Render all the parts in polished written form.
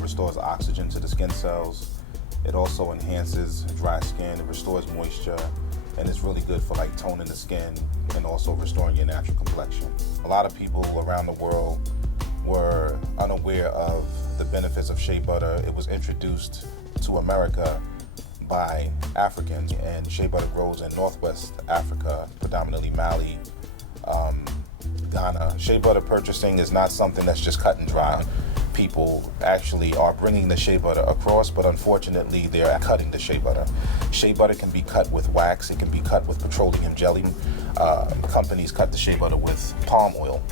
restores oxygen to the skin cells. It also enhances dry skin, it restores moisture, and it's really good for like toning the skin and also restoring your natural complexion. A lot of people around the world were unaware of the benefits of shea butter. It was introduced to America by Africans, and shea butter grows in Northwest Africa, predominantly Mali, Ghana. Shea butter purchasing is not something that's just cut and dry. People actually are bringing the shea butter across, but unfortunately they're cutting the shea butter. Shea butter can be cut with wax, it can be cut with petroleum jelly. Companies cut the shea butter with palm oil.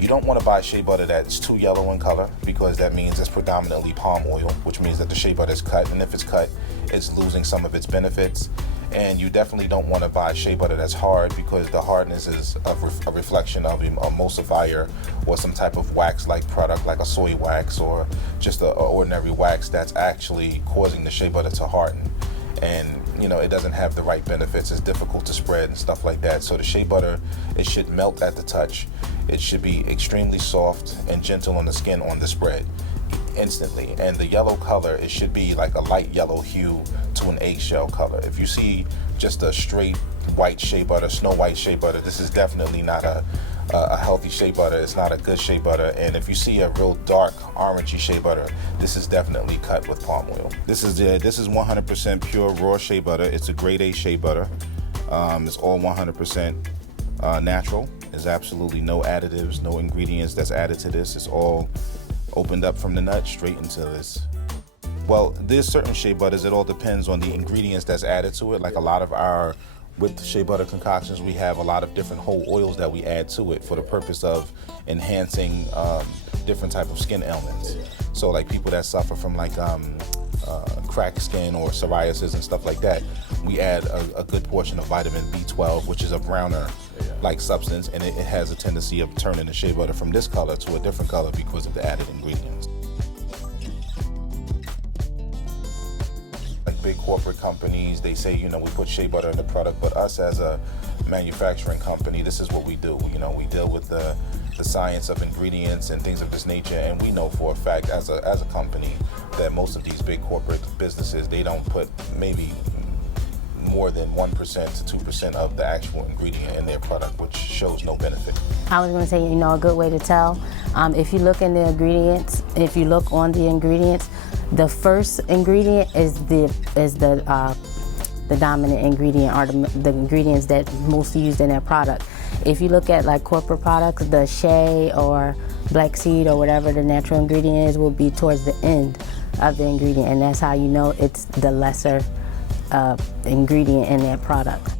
You don't want to buy shea butter that's too yellow in color, because that means it's predominantly palm oil, which means that the shea butter is cut, and if it's cut, it's losing some of its benefits. And you definitely don't want to buy shea butter that's hard, because the hardness is a reflection of an emulsifier or some type of wax-like product, like a soy wax or just an ordinary wax that's actually causing the shea butter to harden. And it doesn't have the right benefits. It's difficult to spread and stuff like that. So the shea butter, it should melt at the touch. It should be extremely soft and gentle on the skin on the spread instantly. And the yellow color, it should be like a light yellow hue to an eggshell color. If you see just a straight white shea butter, snow white shea butter, this is definitely not a healthy shea butter. It's not a good shea butter. And if you see a real dark orangey shea butter, this is definitely cut with palm oil. This is 100% pure raw shea butter. It's a grade A shea butter. It's all 100% natural. There's absolutely no additives, no ingredients that's added to this. It's all opened up from the nut straight into this. Well, there's certain shea butters, it all depends on the ingredients that's added to it. Like a lot of our with shea butter concoctions, we have a lot of different whole oils that we add to it for the purpose of enhancing different type of skin ailments. So like people that suffer from like cracked skin or psoriasis and stuff like that, we add a good portion of vitamin B12, which is a browner like substance, and it has a tendency of turning the shea butter from this color to a different color because of the added ingredients. Like big corporate companies, they say, we put shea butter in the product, but us as a manufacturing company, this is what we do. We deal with the science of ingredients and things of this nature, and we know for a fact as a company that most of these big corporate businesses, they don't put maybe more than 1% to 2% of the actual ingredient in their product, which shows no benefit. I was going to say, a good way to tell, if you look in the ingredients, if you look on the ingredients, the first ingredient is the dominant ingredient, or the ingredients that mostly used in their product. If you look at like corporate products, the shea or black seed or whatever the natural ingredient is will be towards the end of the ingredient, and that's how you know it's the lesser ingredient in that product.